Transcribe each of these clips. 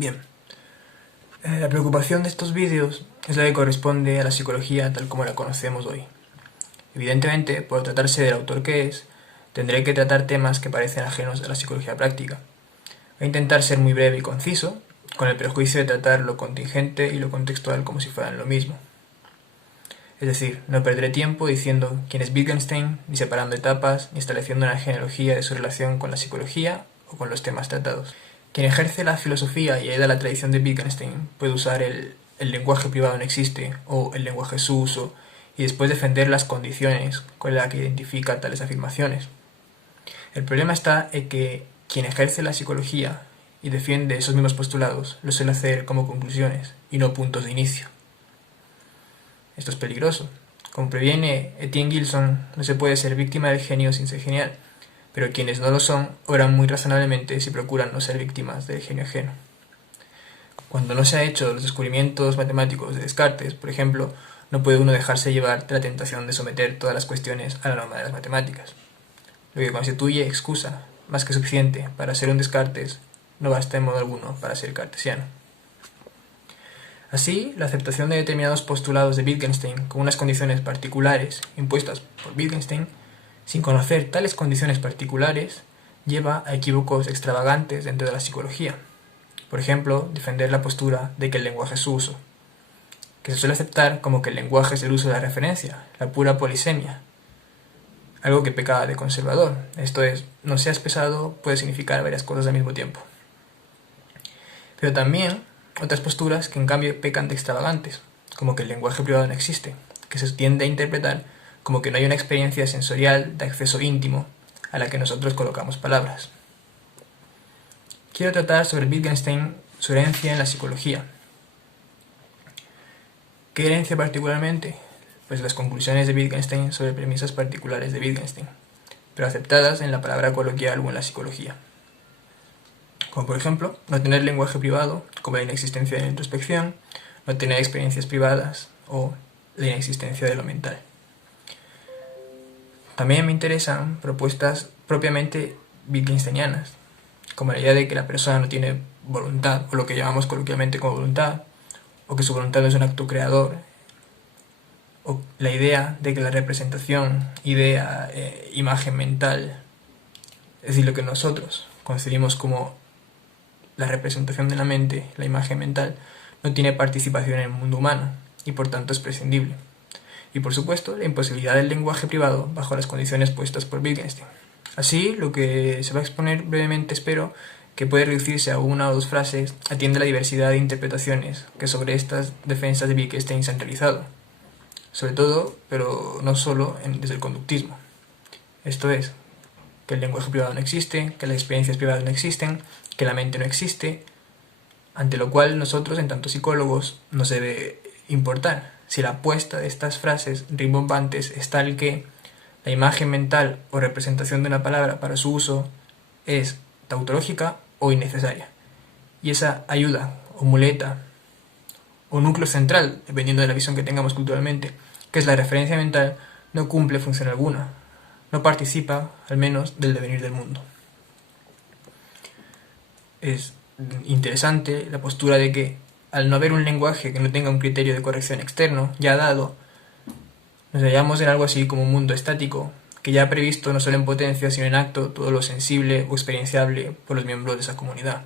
Bien, la preocupación de estos vídeos es la que corresponde a la psicología tal como la conocemos hoy. Evidentemente, por tratarse del autor que es, tendré que tratar temas que parecen ajenos a la psicología práctica. Voy a intentar ser muy breve y conciso, con el prejuicio de tratar lo contingente y lo contextual como si fueran lo mismo. Es decir, no perderé tiempo diciendo quién es Wittgenstein, ni separando etapas, ni estableciendo una genealogía de su relación con la psicología o con los temas tratados. Quien ejerce la filosofía y hereda la tradición de Wittgenstein puede usar el lenguaje privado no existe o el lenguaje es su uso y después defender las condiciones con las que identifica tales afirmaciones. El problema está en que quien ejerce la psicología y defiende esos mismos postulados lo suele hacer como conclusiones y no puntos de inicio. Esto es peligroso. Como previene Etienne Gilson, no se puede ser víctima del genio sin ser genial, pero quienes no lo son obran muy razonablemente si procuran no ser víctimas del genio ajeno. Cuando no se han hecho los descubrimientos matemáticos de Descartes, por ejemplo, no puede uno dejarse llevar de la tentación de someter todas las cuestiones a la norma de las matemáticas. Lo que constituye excusa, más que suficiente, para ser un Descartes, no basta en modo alguno para ser cartesiano. Así, la aceptación de determinados postulados de Wittgenstein con unas condiciones particulares impuestas por Wittgenstein, sin conocer tales condiciones particulares, lleva a equívocos extravagantes dentro de la psicología. Por ejemplo, defender la postura de que el lenguaje es su uso, que se suele aceptar como que el lenguaje es el uso de la referencia, la pura polisemia, algo que peca de conservador, esto es, no seas pesado puede significar varias cosas al mismo tiempo. Pero también otras posturas que en cambio pecan de extravagantes, como que el lenguaje privado no existe, que se tiende a interpretar como que no hay una experiencia sensorial de acceso íntimo a la que nosotros colocamos palabras. Quiero tratar sobre Wittgenstein, su herencia en la psicología. ¿Qué herencia particularmente? Pues las conclusiones de Wittgenstein sobre premisas particulares de Wittgenstein, pero aceptadas en la palabra coloquial o en la psicología. Como por ejemplo, no tener lenguaje privado, como la inexistencia de la introspección, no tener experiencias privadas o la inexistencia de lo mental. También me interesan propuestas propiamente wittgensteinianas, como la idea de que la persona no tiene voluntad, o lo que llamamos coloquialmente como voluntad, o que su voluntad no es un acto creador, o la idea de que la representación, idea, imagen mental, es decir, lo que nosotros concebimos como la representación de la mente, la imagen mental, no tiene participación en el mundo humano y por tanto es prescindible. Y por supuesto, la imposibilidad del lenguaje privado bajo las condiciones puestas por Wittgenstein. Así, lo que se va a exponer brevemente, espero, que puede reducirse a una o dos frases, atiende a la diversidad de interpretaciones que sobre estas defensas de Wittgenstein se han realizado. Sobre todo, pero no solo desde el conductismo. Esto es, que el lenguaje privado no existe, que las experiencias privadas no existen, que la mente no existe, ante lo cual nosotros, en tanto psicólogos, nos debe importar si la apuesta de estas frases rimbombantes es tal que la imagen mental o representación de una palabra para su uso es tautológica o innecesaria. Y esa ayuda o muleta o núcleo central, dependiendo de la visión que tengamos culturalmente, que es la referencia mental, no cumple función alguna, no participa, al menos, del devenir del mundo. Es interesante la postura de que, al no haber un lenguaje que no tenga un criterio de corrección externo ya dado, nos hallamos en algo así como un mundo estático, que ya ha previsto no solo en potencia, sino en acto todo lo sensible o experienciable por los miembros de esa comunidad.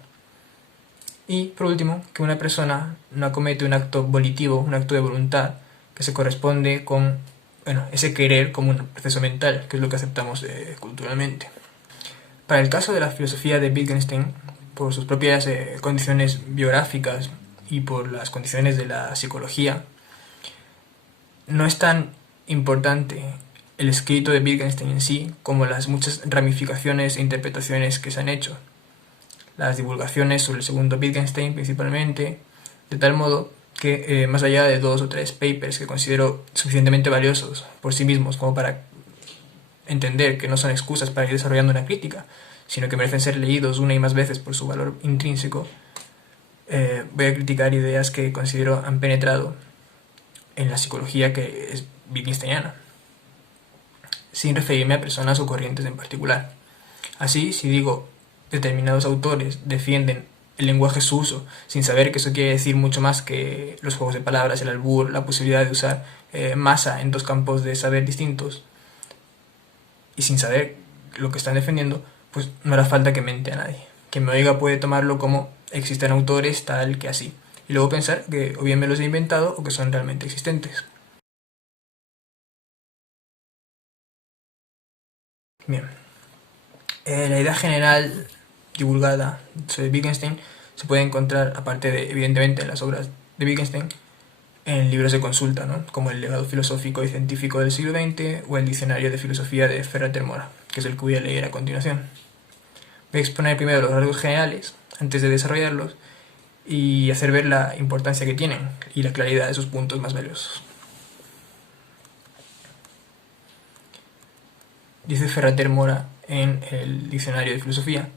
Y, por último, que una persona no acomete un acto volitivo, un acto de voluntad, que se corresponde con ese querer como un proceso mental, que es lo que aceptamos culturalmente. Para el caso de la filosofía de Wittgenstein, por sus propias condiciones biográficas y por las condiciones de la psicología, no es tan importante el escrito de Wittgenstein en sí como las muchas ramificaciones e interpretaciones que se han hecho. Las divulgaciones sobre el segundo Wittgenstein principalmente, de tal modo que más allá de 2 o 3 papers que considero suficientemente valiosos por sí mismos como para entender que no son excusas para ir desarrollando una crítica, sino que merecen ser leídos una y más veces por su valor intrínseco, voy a criticar ideas que considero han penetrado en la psicología que es wittgensteiniana, sin referirme a personas o corrientes en particular. Así, si digo determinados autores defienden el lenguaje es su uso, sin saber que eso quiere decir mucho más que los juegos de palabras, el albur, la posibilidad de usar masa en dos campos de saber distintos, y sin saber lo que están defendiendo, pues no hará falta que mente a nadie. Quien me oiga puede tomarlo como existen autores tal que así, y luego pensar que o bien me los he inventado o que son realmente existentes. Bien, la idea general divulgada sobre Wittgenstein se puede encontrar, aparte de, evidentemente, en las obras de Wittgenstein, en libros de consulta, ¿no? Como el Legado filosófico y científico del siglo XX o el Diccionario de filosofía de Ferrater Mora, que es el que voy a leer a continuación. Voy a exponer primero los rasgos generales, antes de desarrollarlos, y hacer ver la importancia que tienen y la claridad de sus puntos más valiosos. Dice Ferrater Mora en el Diccionario de Filosofía: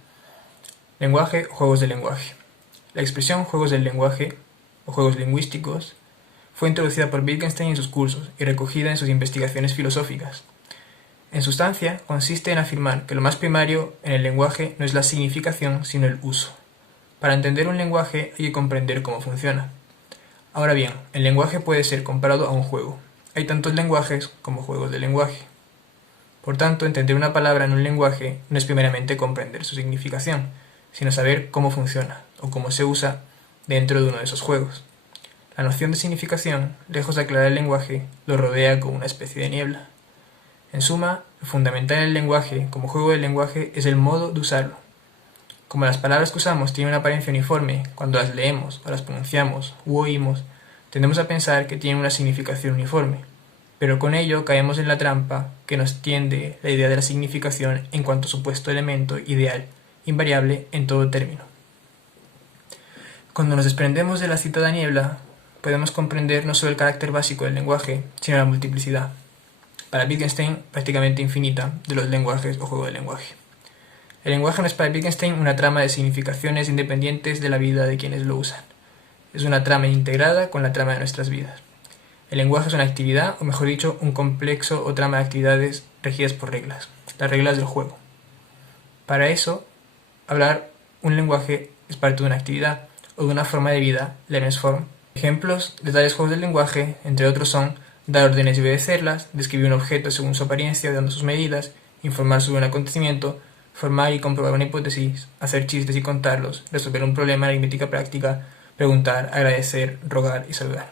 lenguaje, juegos del lenguaje. La expresión juegos del lenguaje o juegos lingüísticos fue introducida por Wittgenstein en sus cursos y recogida en sus investigaciones filosóficas. En sustancia, consiste en afirmar que lo más primario en el lenguaje no es la significación, sino el uso. Para entender un lenguaje hay que comprender cómo funciona. Ahora bien, el lenguaje puede ser comparado a un juego. Hay tantos lenguajes como juegos de lenguaje. Por tanto, entender una palabra en un lenguaje no es primeramente comprender su significación, sino saber cómo funciona o cómo se usa dentro de uno de esos juegos. La noción de significación, lejos de aclarar el lenguaje, lo rodea como una especie de niebla. En suma, lo fundamental en el lenguaje, como juego del lenguaje, es el modo de usarlo. Como las palabras que usamos tienen una apariencia uniforme cuando las leemos o las pronunciamos u oímos, tendemos a pensar que tienen una significación uniforme, pero con ello caemos en la trampa que nos tiende la idea de la significación en cuanto supuesto elemento ideal, invariable en todo término. Cuando nos desprendemos de la citada niebla, podemos comprender no solo el carácter básico del lenguaje, sino la multiplicidad, para Wittgenstein prácticamente infinita, de los lenguajes o juego del lenguaje. El lenguaje no es para Wittgenstein una trama de significaciones independientes de la vida de quienes lo usan. Es una trama integrada con la trama de nuestras vidas. El lenguaje es una actividad, o mejor dicho, un complexo o trama de actividades regidas por reglas, las reglas del juego. Para eso, hablar un lenguaje es parte de una actividad o de una forma de vida, Lebensform. Ejemplos de tales juegos del lenguaje, entre otros, son dar órdenes y obedecerlas, describir un objeto según su apariencia dando sus medidas, informar sobre un acontecimiento, formar y comprobar una hipótesis, hacer chistes y contarlos, resolver un problema en aritmética práctica, preguntar, agradecer, rogar y saludar.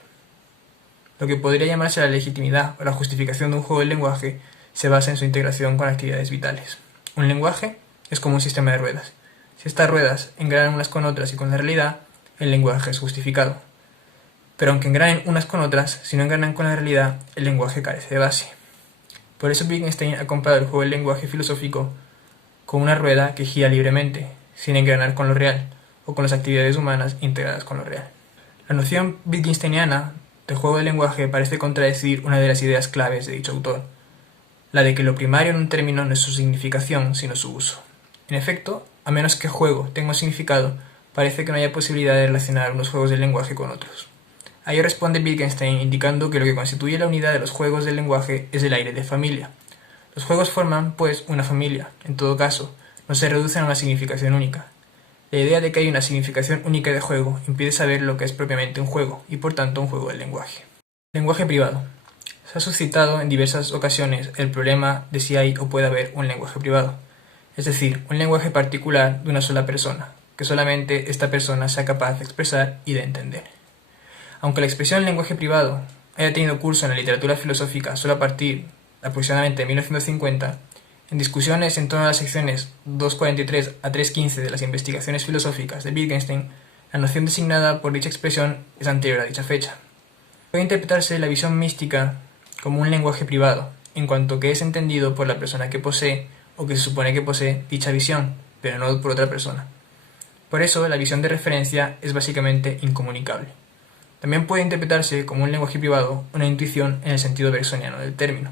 Lo que podría llamarse la legitimidad o la justificación de un juego del lenguaje se basa en su integración con actividades vitales. Un lenguaje es como un sistema de ruedas. Si estas ruedas engranan unas con otras y con la realidad, el lenguaje es justificado. Pero aunque engranen unas con otras, si no engranan con la realidad, el lenguaje carece de base. Por eso Wittgenstein ha comparado el juego del lenguaje filosófico con una rueda que gira libremente, sin engranar con lo real, o con las actividades humanas integradas con lo real. La noción wittgensteiniana de juego del lenguaje parece contradecir una de las ideas claves de dicho autor, la de que lo primario en un término no es su significación, sino su uso. En efecto, a menos que juego tenga un significado, parece que no haya posibilidad de relacionar unos juegos del lenguaje con otros. A ello responde Wittgenstein indicando que lo que constituye la unidad de los juegos del lenguaje es el aire de familia. Los juegos forman, pues, una familia. En todo caso, no se reducen a una significación única. La idea de que hay una significación única de juego impide saber lo que es propiamente un juego, y por tanto un juego del lenguaje. Lenguaje privado. Se ha suscitado en diversas ocasiones el problema de si hay o puede haber un lenguaje privado, es decir, un lenguaje particular de una sola persona, que solamente esta persona sea capaz de expresar y de entender. Aunque la expresión lenguaje privado haya tenido curso en la literatura filosófica solo a partir aproximadamente de 1950, en discusiones en torno a las secciones 243 a 315 de las investigaciones filosóficas de Wittgenstein, la noción designada por dicha expresión es anterior a dicha fecha. Puede interpretarse la visión mística como un lenguaje privado, en cuanto que es entendido por la persona que posee o que se supone que posee dicha visión, pero no por otra persona. Por eso, la visión de referencia es básicamente incomunicable. También puede interpretarse como un lenguaje privado una intuición en el sentido bersoniano del término.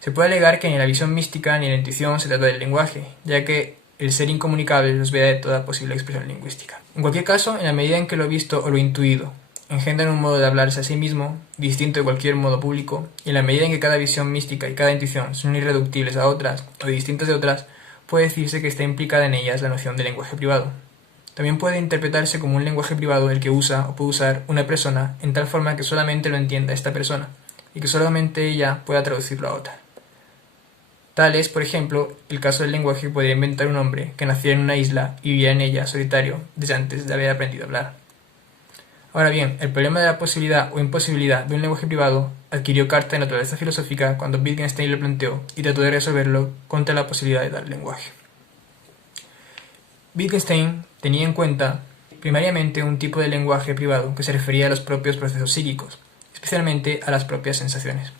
Se puede alegar que ni la visión mística ni la intuición se trata del lenguaje, ya que el ser incomunicable los veda de toda posible expresión lingüística. En cualquier caso, en la medida en que lo visto o lo intuido engendran un modo de hablarse a sí mismo, distinto de cualquier modo público, y en la medida en que cada visión mística y cada intuición son irreductibles a otras o distintas de otras, puede decirse que está implicada en ellas la noción de lenguaje privado. También puede interpretarse como un lenguaje privado el que usa o puede usar una persona en tal forma que solamente lo entienda esta persona y que solamente ella pueda traducirlo a otra. Tal es, por ejemplo, el caso del lenguaje que podría inventar un hombre que naciera en una isla y vivía en ella solitario desde antes de haber aprendido a hablar. Ahora bien, el problema de la posibilidad o imposibilidad de un lenguaje privado adquirió carta de naturaleza filosófica cuando Wittgenstein lo planteó y trató de resolverlo contra la posibilidad de tal lenguaje. Wittgenstein tenía en cuenta primariamente un tipo de lenguaje privado que se refería a los propios procesos psíquicos, especialmente a las propias sensaciones.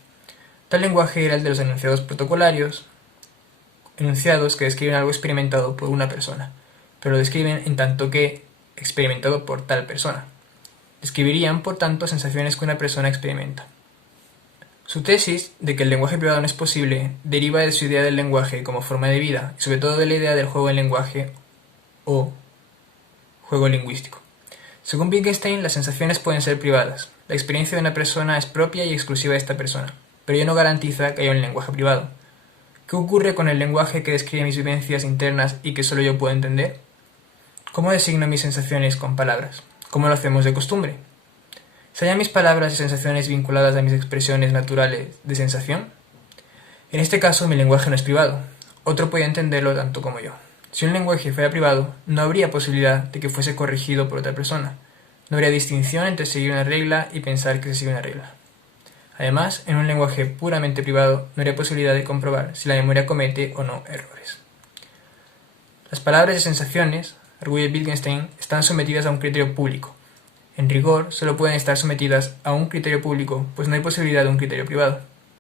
Tal lenguaje era el de los enunciados protocolarios, enunciados que describen algo experimentado por una persona, pero lo describen en tanto que experimentado por tal persona. Describirían, por tanto, sensaciones que una persona experimenta. Su tesis de que el lenguaje privado no es posible deriva de su idea del lenguaje como forma de vida y sobre todo de la idea del juego en lenguaje o juego lingüístico. Según Wittgenstein, las sensaciones pueden ser privadas. La experiencia de una persona es propia y exclusiva de esta persona, pero ello no garantiza que haya un lenguaje privado. ¿Qué ocurre con el lenguaje que describe mis vivencias internas y que solo yo puedo entender? ¿Cómo designo mis sensaciones con palabras? ¿Cómo lo hacemos de costumbre? ¿Se hallan mis palabras y sensaciones vinculadas a mis expresiones naturales de sensación? En este caso, mi lenguaje no es privado. Otro puede entenderlo tanto como yo. Si un lenguaje fuera privado, no habría posibilidad de que fuese corregido por otra persona. No habría distinción entre seguir una regla y pensar que se sigue una regla. Además, en un lenguaje puramente privado, no habría posibilidad de comprobar si la memoria comete o no errores. Las palabras y sensaciones, arguye Wittgenstein, están sometidas a un criterio público. En rigor, solo pueden estar sometidas a un criterio público, pues no hay posibilidad de un criterio privado.